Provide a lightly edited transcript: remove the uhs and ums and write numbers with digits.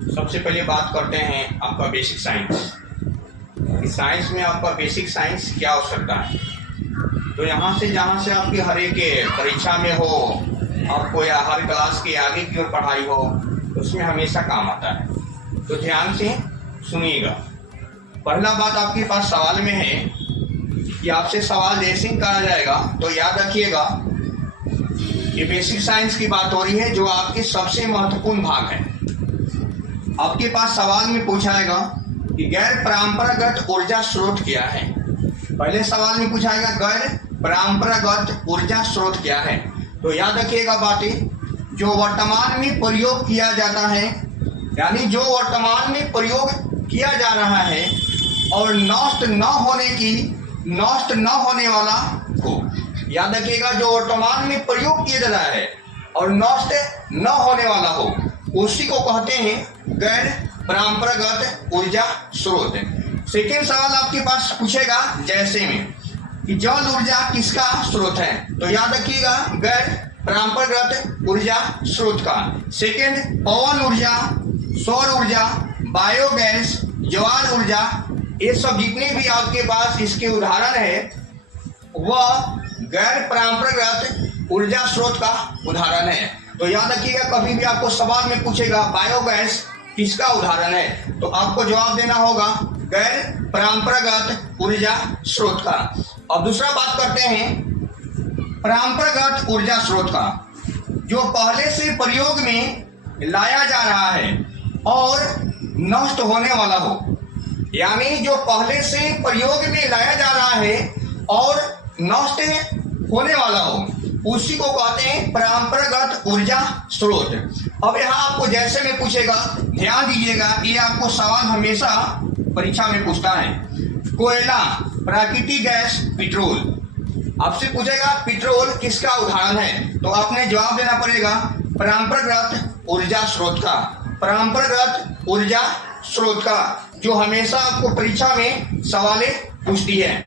सबसे पहले बात करते हैं आपका बेसिक साइंस। साइंस में आपका बेसिक साइंस क्या हो सकता है। तो यहाँ से जहाँ से आपकी हर एक परीक्षा में हो, आपको या हर क्लास के आगे की ओर पढ़ाई हो, उसमें हमेशा काम आता है। तो ध्यान से सुनिएगा। पहला बात आपके पास सवाल में है कि आपसे सवाल जैसे ही करा जाएगा तो याद रखिएगा कि बेसिक साइंस की बात हो रही है, जो आपके सबसे महत्वपूर्ण भाग है। आपके पास सवाल में पूछाएगा कि गैर परंपरागत ऊर्जा स्रोत क्या है। पहले सवाल में पूछाएगा गैर परंपरागत ऊर्जा स्रोत क्या है। तो याद रखिएगा बातें, जो वर्तमान में प्रयोग किया जाता है, यानी जो वर्तमान में प्रयोग किया जा रहा है और नष्ट न होने वाला हो। याद रखिएगा, जो वर्तमान में प्रयोग किया जा रहा है और नष्ट न होने वाला हो, उसी को कहते हैं गैर परंपरागत ऊर्जा स्रोत। सेकेंड सवाल आपके पास पूछेगा जैसे में कि जल ऊर्जा किसका स्रोत है। तो याद रखिएगा गैर परंपरागत ऊर्जा स्रोत का। सेकेंड, पवन ऊर्जा, सौर ऊर्जा, बायोगैस, ज्वार ऊर्जा, ये सब जितने भी आपके पास इसके उदाहरण है वह गैर परंपरागत ऊर्जा स्रोत का उदाहरण है। तो याद रखिएगा, कभी भी आपको सवाल में पूछेगा बायोगैस किसका उदाहरण है, तो आपको जवाब देना होगा गैर परंपरागत ऊर्जा स्रोत का। अब दूसरा बात करते हैं परंपरागत ऊर्जा स्रोत का, जो पहले से प्रयोग में लाया जा रहा है और नष्ट होने वाला हो। यानी जो पहले से प्रयोग में लाया जा रहा है और नष्ट होने वाला हो, उसी को कहते हैं परंपरागत ऊर्जा स्रोत। अब यहाँ आपको जैसे में पूछेगा, ध्यान दीजिएगा, ये आपको सवाल हमेशा परीक्षा में पूछता है। कोयला, प्राकृतिक गैस, पेट्रोल। आपसे पूछेगा पेट्रोल किसका उदाहरण है, तो आपने जवाब देना पड़ेगा परंपरागत ऊर्जा स्रोत का। परंपरागत ऊर्जा स्रोत का, जो हमेशा आपको परीक्षा में सवालें पूछती है।